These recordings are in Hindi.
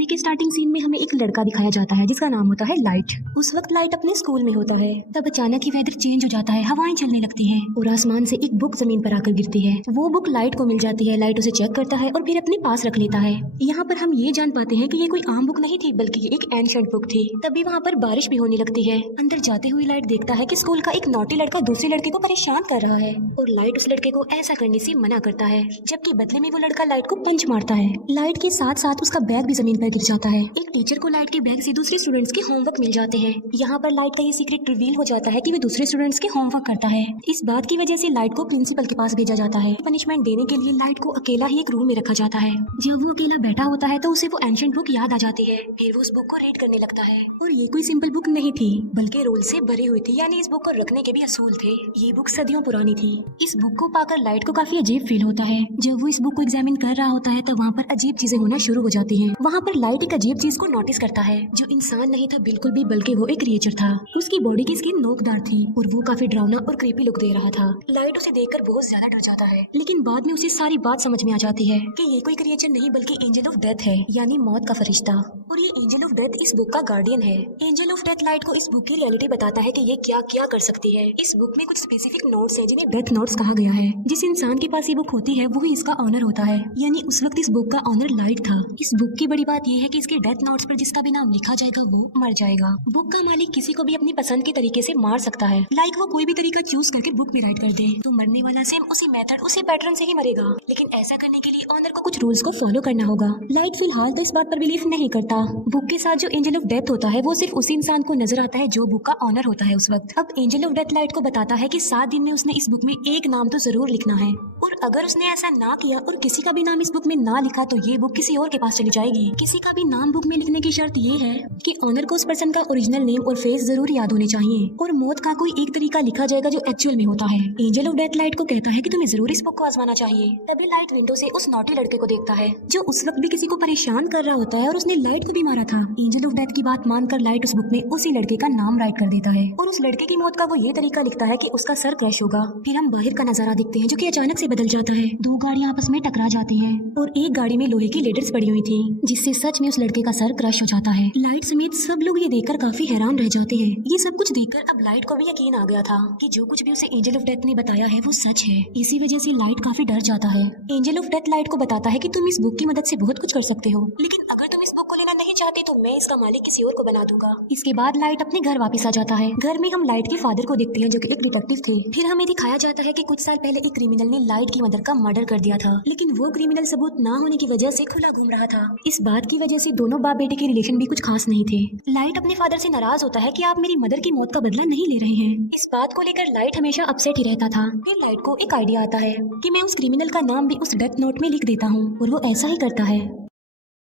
मूवी के स्टार्टिंग सीन में हमें एक लड़का दिखाया जाता है जिसका नाम होता है लाइट। उस वक्त लाइट अपने स्कूल में होता है। तब अचानक ही वेदर चेंज हो जाता है, हवाएं चलने लगती हैं और आसमान से एक बुक जमीन पर आकर गिरती है। वो बुक लाइट को मिल जाती है। लाइट उसे चेक करता है और फिर अपने पास रख लेता है। यहाँ पर हम ये जान पाते हैं कि ये कोई आम बुक नहीं थी बल्कि ये एक एंशिएंट बुक थी। तभी वहाँ पर बारिश भी होने लगती है। अंदर जाते हुए लाइट देखता है कि स्कूल का एक नॉटी लड़का दूसरे लड़के को परेशान कर रहा है और लाइट उस लड़के को ऐसा करने से मना करता है, जबकि बदले में वो लड़का लाइट को पंच मारता है। लाइट के साथ साथ उसका बैग भी जमीन पर गिर जाता है। एक टीचर को लाइट के बैग से दूसरे स्टूडेंट्स के होमवर्क मिल जाते हैं। यहाँ पर लाइट का ये सीक्रेट रिवील हो जाता है कि वो दूसरे स्टूडेंट्स के होमवर्क करता है। इस बात की वजह से लाइट को प्रिंसिपल के पास भेजा जाता है। पनिशमेंट देने के लिए लाइट को अकेला ही एक रूम में रखा जाता है। जब वो अकेला बैठा होता है तो उसे वो एंशिएंट बुक याद आ जाती है। फिर वो उस बुक को रीड करने लगता है और ये कोई सिंपल बुक नहीं थी बल्कि रोल से भरी हुई थी, यानी इस बुक को रखने के भी असूल थे। ये बुक सदियों पुरानी थी। इस बुक को पाकर लाइट को काफी अजीब फील होता है। जब वो इस बुक को एग्जामिन कर रहा होता है तो वहाँ पर अजीब चीजें होना शुरू हो जाती हैं। वहाँ पर लाइट एक अजीब चीज को नोटिस करता है जो इंसान नहीं था बिल्कुल भी, बल्कि वो एक क्रिएचर था। उसकी बॉडी की स्किन नोकदार थी और वो काफी डरावना और क्रीपी लुक दे रहा था। लाइट उसे देखकर बहुत ज्यादा डर जाता है, लेकिन बाद में उसे सारी बात समझ में आ जाती है कि ये कोई क्रिएचर नहीं बल्कि एंजल ऑफ डेथ है, यानी मौत का फरिश्ता। और ये एंजल ऑफ डेथ इस बुक का गार्डियन है। एंजल ऑफ डेथ लाइट को इस बुक की रियलिटी बताता है कि ये क्या क्या कर सकती है। इस बुक में कुछ स्पेसिफिक नोट्स हैं जिन्हें डेथ नोट्स कहा गया है। जिस इंसान के पास ये बुक होती है वही इसका ऑनर होता है, यानी उस वक्त इस बुक का ऑनर लाइट था। इस बुक की बड़ी बात यह है कि इसके डेथ नोट्स पर जिसका भी नाम लिखा जाएगा वो मर जाएगा। बुक का मालिक किसी को भी अपनी पसंद के तरीके से मार सकता है। लाइक वो कोई भी तरीका चूज करके बुक में राइट कर दे तो मरने वाला सेम उसी मेथड उसी पैटर्न से ही मरेगा। लेकिन ऐसा करने के लिए ऑनर को कुछ रूल्स को फॉलो करना होगा। लाइट फिलहाल तो इस बात पर बिलीव नहीं करता। बुक के साथ जो एंजल ऑफ डेथ होता है वो सिर्फ उसी इंसान को नजर आता है जो बुक का ऑनर होता है उस वक्त। अब एंजल ऑफ डेथ लाइट को बताता है कि 7 दिन में उसने इस बुक में एक नाम तो जरूर लिखना है और अगर उसने ऐसा ना किया और किसी का भी नाम इस बुक में ना लिखा तो ये बुक किसी और के पास चली जाएगी। किसी का भी नाम बुक में लिखने की शर्त ये है कि ऑनर को उस पर्सन का ओरिजिनल नेम और फेस जरूर याद होने चाहिए और मौत का कोई एक तरीका लिखा जाएगा जो एक्चुअल में होता है। एंजल ऑफ डेथ लाइट को कहता है कि तुम्हें जरूर इस बुक को आजमाना चाहिए। तभी लाइट विंडो से उस नॉटी लड़के को देखता है जो उस वक्त भी किसी को परेशान कर रहा होता है और उसने लाइट को भी मारा था। एंजल ऑफ डेथ की बात मानकर लाइट उस बुक में उसी लड़के का नाम राइट कर देता है और उस लड़के की मौत का वो ये तरीका लिखता है कि उसका सर क्रैश होगा। फिर हम बाहर का नजारा देखते हैं जो कि अचानक से बदल जाता है। 2 गाड़ियां आपस में टकरा जाती हैं और एक गाड़ी में लोहे की लेडर्स पड़ी हुई थी जिससे सच में उस लड़के का सर क्रश हो जाता है। लाइट समेत सब लोग ये देखकर काफी हैरान रह जाते हैं। ये सब कुछ देखकर अब लाइट को भी यकीन आ गया था कि जो कुछ भी उसे एंजल ऑफ डेथ ने बताया है वो सच है। इसी वजह से लाइट काफी डर जाता है। एंजल ऑफ डेथ लाइट को बताता है कि तुम इस बुक की मदद से बहुत कुछ कर सकते हो, लेकिन अगर तुम इस बुक को लेना नहीं चाहते तो मैं इसका मालिक किसी और को बना दूंगा। इसके बाद लाइट अपने घर वापस आ जाता है। घर में हम लाइट के फादर को देखते हैं जो कि एक डिटेक्टिव थे। फिर हमें दिखाया जाता है कि कुछ साल पहले एक क्रिमिनल ने लाइट की मदर का मर्डर कर दिया था, लेकिन वो क्रिमिनल सबूत ना होने की वजह से खुला घूम रहा था। इस बात की वजह से दोनों बाप बेटे के रिलेशन भी कुछ खास नहीं थे। लाइट अपने फादर से नाराज होता है कि आप मेरी मदर की मौत का बदला नहीं ले रहे हैं। इस बात को लेकर लाइट हमेशा अपसेट ही रहता था। फिर लाइट को एक आइडिया आता है कि मैं उस क्रिमिनल का नाम भी उस डेथ नोट में लिख देता हूँ और वो ऐसा ही करता है।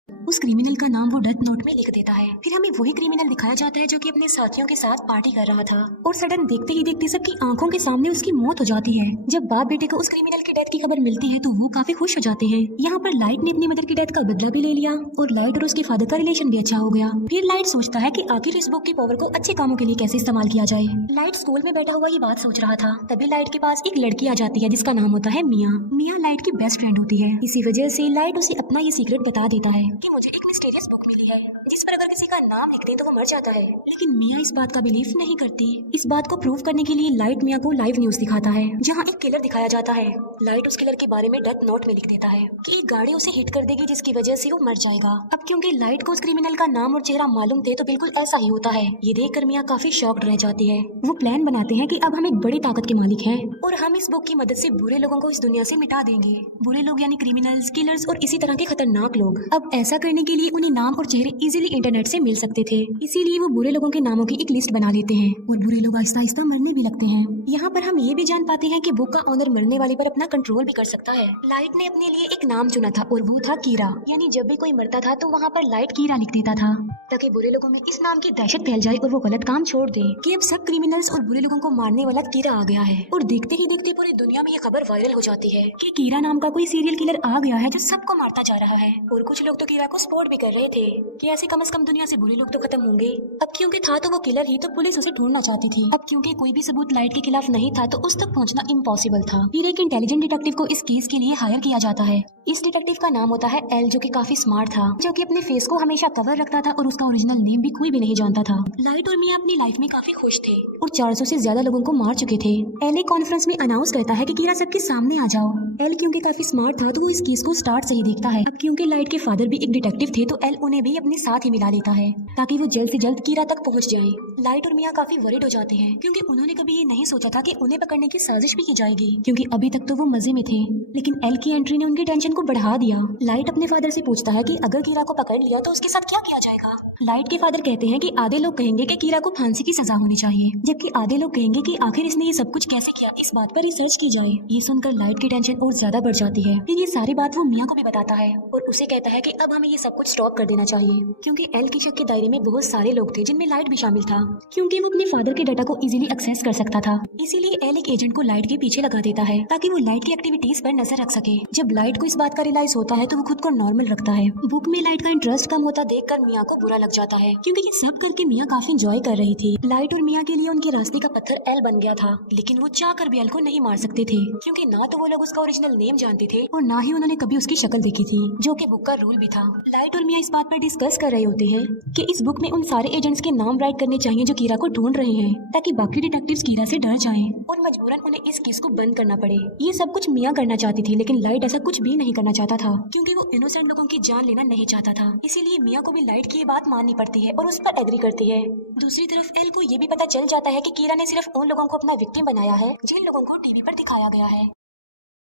उस क्रिमिनल का नाम वो डेथ नोट में लिख देता है। फिर हमें वही क्रिमिनल दिखाया जाता है जो कि अपने साथियों के साथ पार्टी कर रहा था और सडन देखते ही देखते सबकी आंखों के सामने उसकी मौत हो जाती है। जब बाप बेटे को उस क्रिमिनल की डेथ की खबर मिलती है तो वो काफी खुश हो जाते हैं। यहाँ पर लाइट ने अपनी मदर की डेथ का बदला भी ले लिया और लाइट और उसके फादर का रिलेशन भी अच्छा हो गया। फिर लाइट सोचता है कि आखिर इस बुक की पावर को अच्छे कामों के लिए कैसे इस्तेमाल किया जाए। लाइट स्कूल में बैठा हुआ ये बात सोच रहा था। तभी लाइट के पास एक लड़की आ जाती है जिसका नाम होता है मिया। मिया लाइट की बेस्ट फ्रेंड होती है। इसी वजह से लाइट उसे अपना ये सीक्रेट बता देता है कि मुझे एक मिस्टीरियस बुक मिली है जिस पर अगर किसी का नाम लिख दे तो वो मर जाता है। लेकिन मिया इस बात का बिलीव नहीं करती। इस बात को प्रूव करने के लिए लाइट मिया को लाइव न्यूज दिखाता है जहाँ एक किलर दिखाया जाता है। लाइट उस किलर के बारे में डेथ नोट में लिख देता है कि एक गाड़ी उसे हिट कर देगी जिसकी वजह से वो मर जाएगा। अब क्योंकि लाइट को उस क्रिमिनल का नाम और चेहरा मालूम थे तो बिल्कुल ऐसा ही होता है। ये देखकर मिया काफी शॉक्ड रह जाती है। वो प्लान बनाते हैं कि अब हम एक बड़ी ताकत के मालिक हैं और हम इस बुक की मदद से बुरे लोगों को इस दुनिया से मिटा देंगे। बुरे लोग यानी क्रिमिनल्स, किलर्स और इसी तरह के खतरनाक लोग। अब ऐसा करने के लिए उन्हें नाम और चेहरे इजीली इंटरनेट से मिल सकते थे, इसीलिए वो बुरे लोगों के नामों की एक लिस्ट बना लेते हैं और बुरे लोग आहिस्ता आहिस्ता मरने भी लगते हैं। यहाँ पर हम ये भी जान पाते हैं कि बुक का ऑनर मरने वाले पर अपना कंट्रोल भी कर सकता है। लाइट ने अपने लिए एक नाम चुना था और वो था कीरा, यानी जब भी कोई मरता था तो वहाँ पर लाइट कीरा लिख देता था ताकि बुरे लोगों में इस नाम की दहशत फैल जाए और वो गलत काम छोड़ दे कि अब सब क्रिमिनल्स और बुरे लोगों को मारने वाला कीरा आ गया है। और देखते ही देखते पूरी दुनिया में ये खबर वायरल हो जाती है कि कीरा नाम का कोई सीरियल किलर आ गया है जो सबको मारता जा रहा है और कुछ लोग तो कीरा को स्पॉट भी कर रहे थे कि ऐसे कम से कम दुनिया से बुरे लोग तो खत्म होंगे। अब क्योंकि था तो वो किलर ही, तो पुलिस उसे ढूंढना चाहती थी। अब क्योंकि कोई भी सबूत लाइट के खिलाफ नहीं था तो उस तक पहुंचना इम्पॉसिबल था। फिर एक इंटेलिजेंट डिटेक्टिव को इस केस के लिए हायर किया जाता है। इस डिटेक्टिव का नाम होता है एल, जो कि काफी स्मार्ट था, जो कि अपने फेस को हमेशा कवर रखता था और उसका ओरिजिनल नेम भी कोई भी नहीं जानता था। लाइट और मिया अपनी लाइफ में काफी खुश थे और 400 से ज्यादा लोगों को मार चुके थे। एल एक कॉन्फ्रेंस में अनाउंस करता है कि कीरा सबके सामने आ जाओ। एल क्योंकि काफी स्मार्ट था तो वो इस केस को स्टार्ट से ही देखता है। अब क्योंकि लाइट के फादर भी एक डिटेक्टिव थे तो एल उन्हें भी अपने साथ ही मिला लेता है ताकि वो जल्द से जल्द कीरा तक पहुंच जाए। लाइट और मिया काफी वरीड हो जाते हैं क्योंकि उन्होंने कभी ये नहीं सोचा था कि उन्हें पकड़ने की साजिश भी की जाएगी, क्योंकि अभी तक तो वो मजे में थे। लेकिन एल की एंट्री ने उनकी टेंशन को बढ़ा दिया। लाइट अपने फादर से पूछता है कि अगर कीरा को पकड़ लिया तो उसके साथ क्या किया जाएगा। लाइट के फादर कहते हैं कि आधे लोग कहेंगे कि कीरा को फांसी की सजा होनी चाहिए, जबकि आधे लोग कहेंगे कि आखिर इसने ये सब कुछ कैसे किया, इस बात पर रिसर्च की जाए। ये सुनकर लाइट की टेंशन और ज्यादा बढ़ जाती है। फिर ये सारी बात वो मिया को भी बताता है और उसे कहता है कि अब हमें ये सब कुछ स्टॉप कर देना चाहिए, क्योंकि एल के शक के दायरे में बहुत सारे लोग थे जिनमें लाइट भी शामिल था, क्योंकि वो अपने फादर के डाटा को इजीली एक्सेस कर सकता था। इसीलिए एल एक एजेंट को लाइट के पीछे लगा देता है ताकि वो लाइट की एक्टिविटीज पर नजर रख सके। जब लाइट को इस बात का रियलाइज होता है तो वो खुद को नॉर्मल रखता है। बुक में लाइट का इंटरेस्ट कम होता देखकर मिया को बुरा लग जाता है, क्योंकि ये सब करके मिया काफी एंजॉय कर रही थी। लाइट और मिया के लिए उनके रास्ते का पत्थर एल बन गया था, लेकिन वो चाह कर भी एल को नहीं मार सकते थे, क्योंकि ना तो वो लोग उसका ओरिजिनल नेम जानते थे और ना ही उन्होंने कभी उसकी शक्ल देखी थी, जो कि बुक का रूल भी था। लाइट और मिया इस बात पर डिस्कस कर रहे होते हैं कि इस बुक में उन सारे एजेंट्स के नाम राइट करने चाहिए जो कीरा को ढूंढ रहे हैं, ताकि बाकी डिटेक्टिव्स कीरा से डर जाएं और मजबूरन उन्हें इस केस को बंद करना पड़े। ये सब कुछ मिया करना चाहती थी, लेकिन लाइट ऐसा कुछ भी नहीं करना चाहता था, क्योंकि वो इनोसेंट लोगों की जान लेना नहीं चाहता था। इसीलिए मिया को भी लाइट की ये बात माननी पड़ती है और उस पर एग्री करती है। दूसरी तरफ एल को ये भी पता चल जाता है कि कीरा ने सिर्फ उन लोगों को अपना विक्टिम बनाया है जिन लोगों को टीवी पर दिखाया गया है,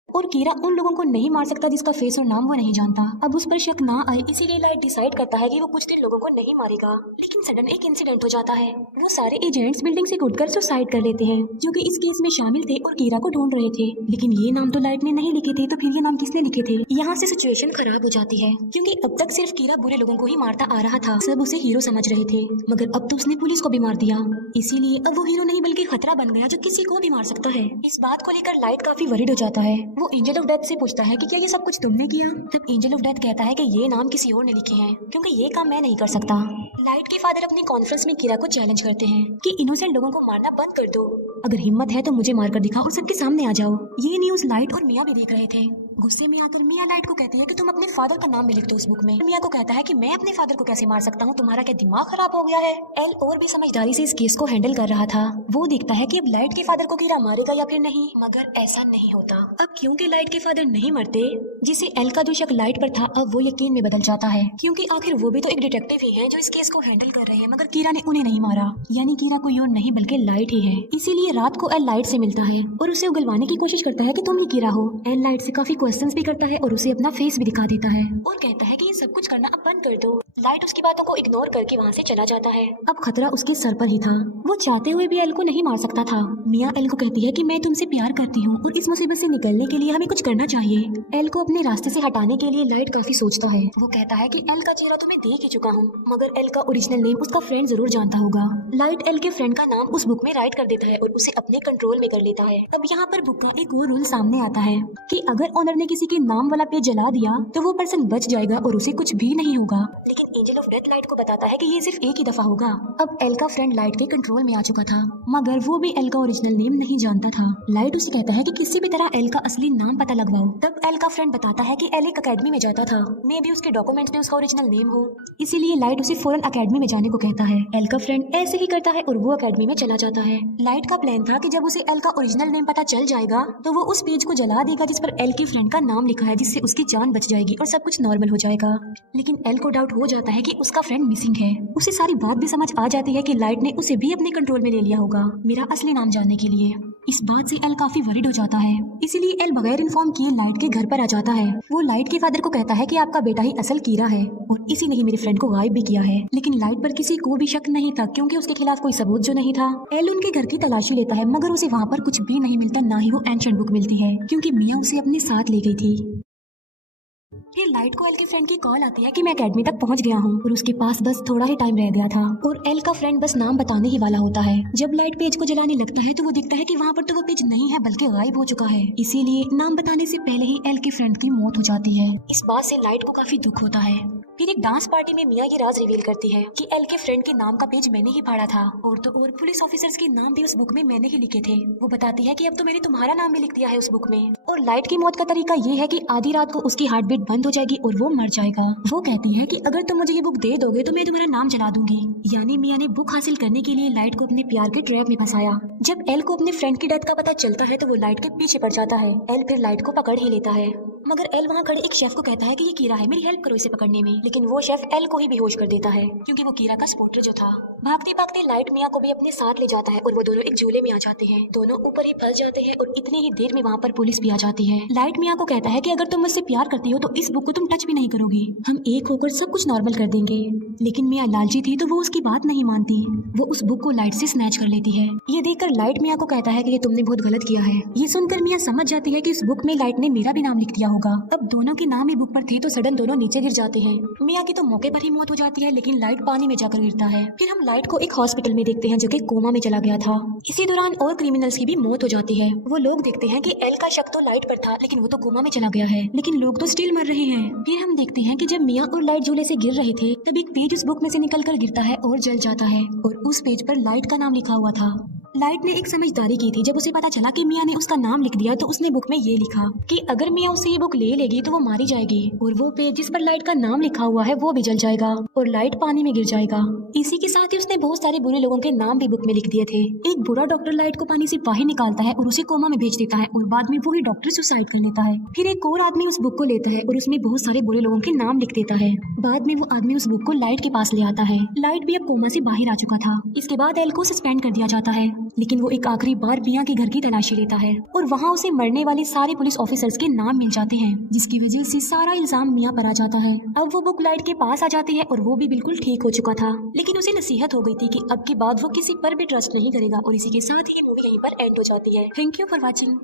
और कीरा उन लोगों को नहीं मार सकता जिसका फेस और नाम वो नहीं जानता। अब उस पर शक ना आए इसीलिए लाइट डिसाइड करता है कि वो कुछ दिन लोगों को नहीं मारेगा। लेकिन सडन एक इंसिडेंट हो जाता है। वो सारे एजेंट्स बिल्डिंग से कूदकर सुसाइड कर लेते हैं, जो कि इस केस में शामिल थे और कीरा को ढूंढ रहे थे। लेकिन ये नाम तो लाइट ने नहीं लिखे थे, तो फिर ये नाम किसने लिखे थे? यहाँ से सिचुएशन खराब हो जाती है, क्योंकि अब तक सिर्फ कीरा बुरे लोगों को ही मारता आ रहा था। सब उसे हीरो समझ रहे थे, मगर अब तो उसने पुलिस को भी मार दिया। इसीलिए अब वो हीरो नहीं बल्कि खतरा बन गया जो किसी को भी मार सकता है। इस बात को लेकर लाइट काफी वरीड हो जाता है। वो एंजल ऑफ डेथ से पूछता है कि क्या ये सब कुछ तुमने किया? तब एंजल ऑफ डेथ कहता है कि ये नाम किसी और ने लिखे हैं, क्योंकि ये काम मैं नहीं कर सकता। लाइट के फादर अपनी कॉन्फ्रेंस में कीरा को चैलेंज करते हैं कि इनोसेंट लोगों को मारना बंद कर दो। अगर हिम्मत है तो मुझे मारकर दिखाओ और सबके सामने आ जाओ। ये न्यूज लाइट और मिया भी देख रहे थे। गुस्से में आकर मिया लाइट को कहती है कि तुम अपने फादर का नाम भी लिख दो उस बुक में। मिया को कहता है कि मैं अपने फादर को कैसे मार सकता हूँ, तुम्हारा क्या दिमाग खराब हो गया है? एल और भी समझदारी से इस केस को हैंडल कर रहा था। वो देखता है कि अब लाइट के फादर को कीरा मारेगा या फिर नहीं, मगर ऐसा नहीं होता। अब क्योंकि लाइट के फादर नहीं मरते, जिससे एल का जो शक लाइट पर था अब वो यकीन में बदल जाता है, क्योंकि आखिर वो भी तो एक डिटेक्टिव ही है जो इस केस को हैंडल कर रहे हैं, मगर कीरा ने उन्हें नहीं मारा। यानी कीरा कोई और नहीं बल्कि लाइट ही है। इसीलिए रात को एल लाइट से मिलता है और उसे उगलवाने की कोशिश करता है कि तुम ही कीरा हो। एल लाइट से काफी क्वेश्चंस भी करता है और उसे अपना फेस भी दिखा देता है और कहता है कि ये सब कुछ करना अब बंद कर दो। लाइट उसकी बातों को इग्नोर करके वहाँ से चला जाता है। अब खतरा उसके सर पर ही था। वो चाहते हुए भी एल को नहीं मार सकता था। मिया एल को कहती है कि मैं तुमसे प्यार करती हूँ और इस मुसीबत से निकलने के लिए हमें कुछ करना चाहिए। एल को अपने रास्ते से हटाने के लिए लाइट काफी सोचता है। वो कहता है कि एल का चेहरा तो मैं देख ही चुका हूँ, मगर एल का ओरिजिनल नेम उसका फ्रेंड जरूर जानता होगा। लाइट एल के फ्रेंड का नाम उस बुक में राइट कर देता है और उसे अपने कंट्रोल में कर लेता है। अब यहाँ पर बुक का एक और रूल सामने आता है कि अगर ऑनर ने किसी के नाम वाला पेज जला दिया तो वो पर्सन बच जाएगा और उसे कुछ भी नहीं होगा। लेकिन एंजल ऑफ डेथ लाइट को बताता है कि ये सिर्फ एक ही दफा होगा। अब एल का फ्रेंड लाइट के कंट्रोल में आ चुका था, मगर वो भी एल का ओरिजिनल नेम नहीं जानता था। लाइट उसे कहता है कि किसी भी तरह एल का असली नाम पता लगवाओ। तब एल का फ्रेंड बताता है कि एल एक अकेडमी में जाता था, मे भी उसके डॉक्यूमेंट्स में उसका ओरिजिनल नेम हो। इसीलिए लाइट उसे फौरन अकेडमी में जाने को कहता है। एल का फ्रेंड ऐसे ही करता है और वो अकेडमी में चला जाता है। लाइट का प्लान था कि जब उसे एल का ओरिजिनल नेम पता चल जाएगा तो वो उस पेज को जला देगा जिस पर एल के फ्रेंड का नाम लिखा है, जिससे उसकी जान बच जाएगी और सब कुछ नॉर्मल हो जाएगा। लेकिन एल को डाउट हो जाता है कि उसका फ्रेंड मिसिंग है। उसे सारी बात भी समझ आ जाती है कि लाइट ने उसे भी अपने कंट्रोल में ले लिया होगा मेरा असली नाम जानने के लिए। इस बात से एल काफी वरीड हो जाता है। इसीलिए एल बगैर इन्फॉर्म किए लाइट के घर पर आ जाता है। वो लाइट के फादर को कहता है कि आपका बेटा ही असल कीरा है और इसी ने ही मेरे फ्रेंड को गायब भी किया है। लेकिन लाइट पर किसी को भी शक नहीं था, क्योंकि उसके खिलाफ कोई सबूत जो नहीं था। एल उनके घर की तलाशी लेता है, मगर उसे वहाँ पर कुछ भी नहीं मिलता, ना ही वो एंशिएंट बुक मिलती है, क्योंकि मिया उसे अपने साथ ले गई थी। फिर लाइट को एल के फ्रेंड की कॉल आती है कि मैं अकेडमी तक पहुंच गया हूं और उसके पास बस थोड़ा ही टाइम रह गया था और एल का फ्रेंड बस नाम बताने ही वाला होता है। जब लाइट पेज को जलाने लगता है तो वो दिखता है कि वहाँ पर तो वो पेज नहीं है बल्कि गायब हो चुका है। इसीलिए नाम बताने से पहले ही एल के फ्रेंड की मौत हो जाती है। इस बात से लाइट को काफी दुख होता है। फिर एक डांस पार्टी में मिया ये राज रिवील करती है कि एल के फ्रेंड के नाम का पेज मैंने ही फाड़ा था, और तो और पुलिस ऑफिसर्स के नाम भी उस बुक में मैंने ही लिखे थे। वो बताती है कि अब तो मैंने तुम्हारा नाम भी लिख दिया है उस बुक में। और लाइट की मौत का तरीका ये है कि आधी रात को उसकी हार्ट बीट बंद हो जाएगी और वो मर जाएगा। वो कहती है कि अगर तुम मुझे ये बुक दे दोगे तो मैं तुम्हारा नाम जला दूंगी। यानी मिया ने बुक हासिल करने के लिए लाइट को अपने प्यार के ट्रैप में फंसाया। जब एल को अपने फ्रेंड की डेथ का पता चलता है तो वो लाइट के पीछे पड़ जाता है। एल फिर लाइट को पकड़ ही लेता है, मगर एल वहाँ खड़े एक शेफ को कहता है कि ये कीरा है, मेरी हेल्प करो इसे पकड़ने में। लेकिन वो शेफ एल को ही बेहोश कर देता है क्योंकि वो कीरा का स्पॉटर जो था। भागते भागते लाइट मिया को भी अपने साथ ले जाता है और वो दोनों एक झूले में आ जाते हैं। दोनों ऊपर ही फंस जाते हैं और इतनी ही देर में वहाँ पर पुलिस भी आ जाती है। लाइट मिया को कहता है कि अगर तुम मुझसे प्यार करती हो तो इस बुक को तुम टच भी नहीं करोगी, हम एक होकर सब कुछ नॉर्मल कर देंगे। लेकिन मिया लालची थी तो वो उसकी बात नहीं मानती। वो उस बुक को लाइट से स्नैच कर लेती है। ये देखकर लाइट मिया को कहता है कि ये तुमने बहुत गलत किया है। ये सुनकर मिया समझ जाती है कि इस बुक में लाइट ने मेरा भी नाम लिख दिया होगा। अब दोनों के नाम ही बुक पर थे तो सडन दोनों नीचे गिर जाते हैं। मिया की तो मौके पर ही मौत हो जाती है, लेकिन लाइट पानी में जाकर गिरता है। फिर हम लाइट को एक हॉस्पिटल में देखते हैं जो कि कोमा में चला गया था। इसी दौरान और क्रिमिनल्स की भी मौत हो जाती है। वो लोग देखते हैं कि एल का शक तो लाइट पर था, लेकिन वो तो कोमा में चला गया है, लेकिन लोग तो स्टिल मर रहे हैं। फिर हम देखते हैं कि जब मिया और लाइट झूले से गिर रहे थे तब एक पेज उस बुक में से निकलकर गिरता है और जल जाता है, और उस पेज पर लाइट का नाम लिखा हुआ था। लाइट ने एक समझदारी की थी। जब उसे पता चला कि मिया ने उसका नाम लिख दिया तो उसने बुक में ये लिखा कि अगर मिया उससे ये बुक ले लेगी तो वो मारी जाएगी, और वो पेज जिस पर लाइट का नाम लिखा हुआ है वो भी जल जाएगा और लाइट पानी में गिर जाएगा। इसी के साथ ही उसने बहुत सारे बुरे लोगों के नाम भी बुक में लिख दिए थे। एक बुरा डॉक्टर लाइट को पानी से बाहर निकालता है और उसे कोमा में भेज देता है, और बाद में वही डॉक्टर सुसाइड कर लेता है। फिर एक और आदमी उस बुक को लेता है और उसमें बहुत सारे बुरे लोगों के नाम लिख देता है। बाद में वो आदमी उस बुक को लाइट के पास ले आता है। लाइट भी अब कोमा से बाहर आ चुका था। इसके बाद एल को सस्पेंड कर दिया जाता है, लेकिन वो एक आखिरी बार मिया के घर की तलाशी लेता है और वहाँ उसे मरने वाले सारे पुलिस ऑफिसर्स के नाम मिल जाते हैं, जिसकी वजह से सारा इल्जाम मिया पर आ जाता है। अब वो बुक लाइट के पास आ जाती है और वो भी बिल्कुल ठीक हो चुका था, लेकिन उसे नसीहत हो गई थी कि अब की बाद वो किसी पर भी ट्रस्ट नहीं करेगा। और इसी के साथ ही मूवी यहीं पर एंड हो जाती है। Thank you for watching.